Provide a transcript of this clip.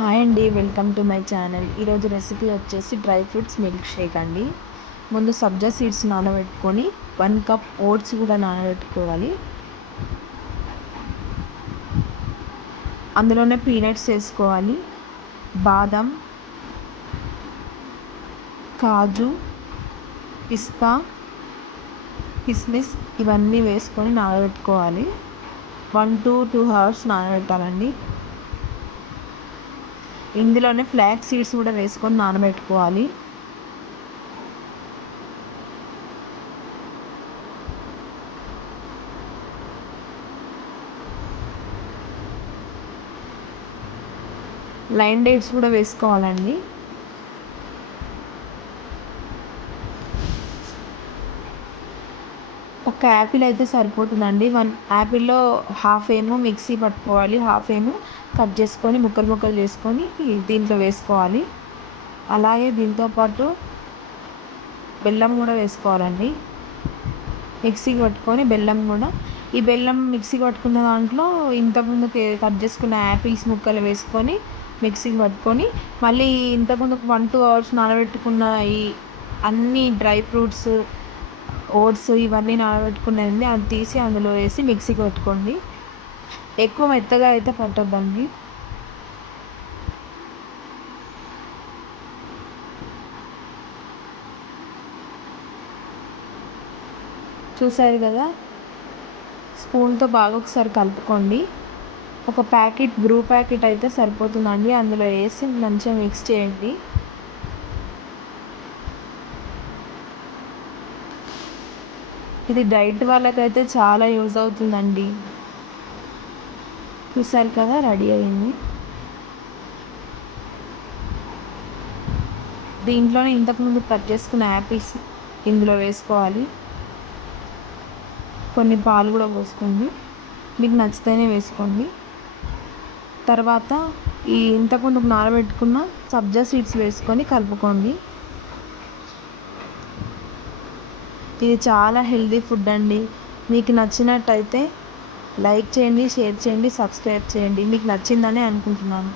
Hi అండి, welcome to my channel. ఈరోజు recipe వచ్చేసి డ్రై ఫ్రూట్స్ మిల్క్ షేక్ అండి. ముందు సబ్జా సీడ్స్ నానబెట్టుకొని 1 కప్ ఓట్స్ కూడా నానబెట్టుకోవాలి. అందులోనే పీనట్స్ వేసుకోవాలి, బాదం, కాజు, పిస్తా, కిస్మిస్ ఇవన్నీ వేసుకొని నానబెట్టుకోవాలి. 1 to 2 hours నానబెట్టాలండి. ఇందులోనే ఫ్లాక్స్ సీడ్స్ కూడా వేసుకొని నానబెట్టుకోవాలి. లైన్ డేట్స్ కూడా వేసుకోవాలండి. ఒక యాపిల్ అయితే సరిపోతుందండి. 1 యాపిల్లో హాఫ్ ఏమో మిక్సీ పట్టుకోవాలి, హాఫ్ ఏమో కట్ చేసుకొని ముక్కలు చేసుకొని దీంట్లో వేసుకోవాలి. అలాగే దీంతోపాటు బెల్లం కూడా వేసుకోవాలండి. మిక్సీకి పట్టుకొని బెల్లం కూడా, ఈ బెల్లం మిక్సీకి పట్టుకున్న దాంట్లో ఇంతకుముందు కట్ చేసుకున్న యాపిల్స్ ముక్కలు వేసుకొని మిక్సీకి పట్టుకొని మళ్ళీ ఇంతకుముందు 1-2 hours నానబెట్టుకున్న ఈ అన్ని డ్రై ఫ్రూట్స్, ఓట్స్ ఇవన్నీ నానబెట్టుకున్నది అది తీసి అందులో వేసి మిక్సీకి పట్టుకోండి. ఎక్కువ మెత్తగా అయితే పట్టొద్దండి. చూసారు కదా, స్పూన్తో బాగా ఒకసారి కలుపుకోండి. ఒక ప్యాకెట్ బ్రూ ప్యాకెట్ అయితే సరిపోతుందండి. అందులో వేసి మంచిగా మిక్స్ చేయండి. ఇది డైట్ వాళ్ళకైతే చాలా యూజ్ అవుతుందండి. చూసారు కదా, రెడీ అయింది. దీంట్లోనే ఇంతకుముందు కట్ చేసుకున్న యాపిల్స్ ఇందులో వేసుకోవాలి. కొన్ని పాలు కూడా పోసుకోండి, మీకు నచ్చితేనే వేసుకోండి. తర్వాత ఈ ఇంతకుముందు నానబెట్టుకున్న సబ్జా సీడ్స్ వేసుకొని కలుపుకోండి. ఇది చాలా హెల్తీ ఫుడ్ అండి. మీకు నచ్చినట్టయితే లైక్ చేయండి, షేర్ చేయండి, సబ్స్క్రైబ్ చేయండి. మీకు నచ్చిందని అనుకుంటున్నాను.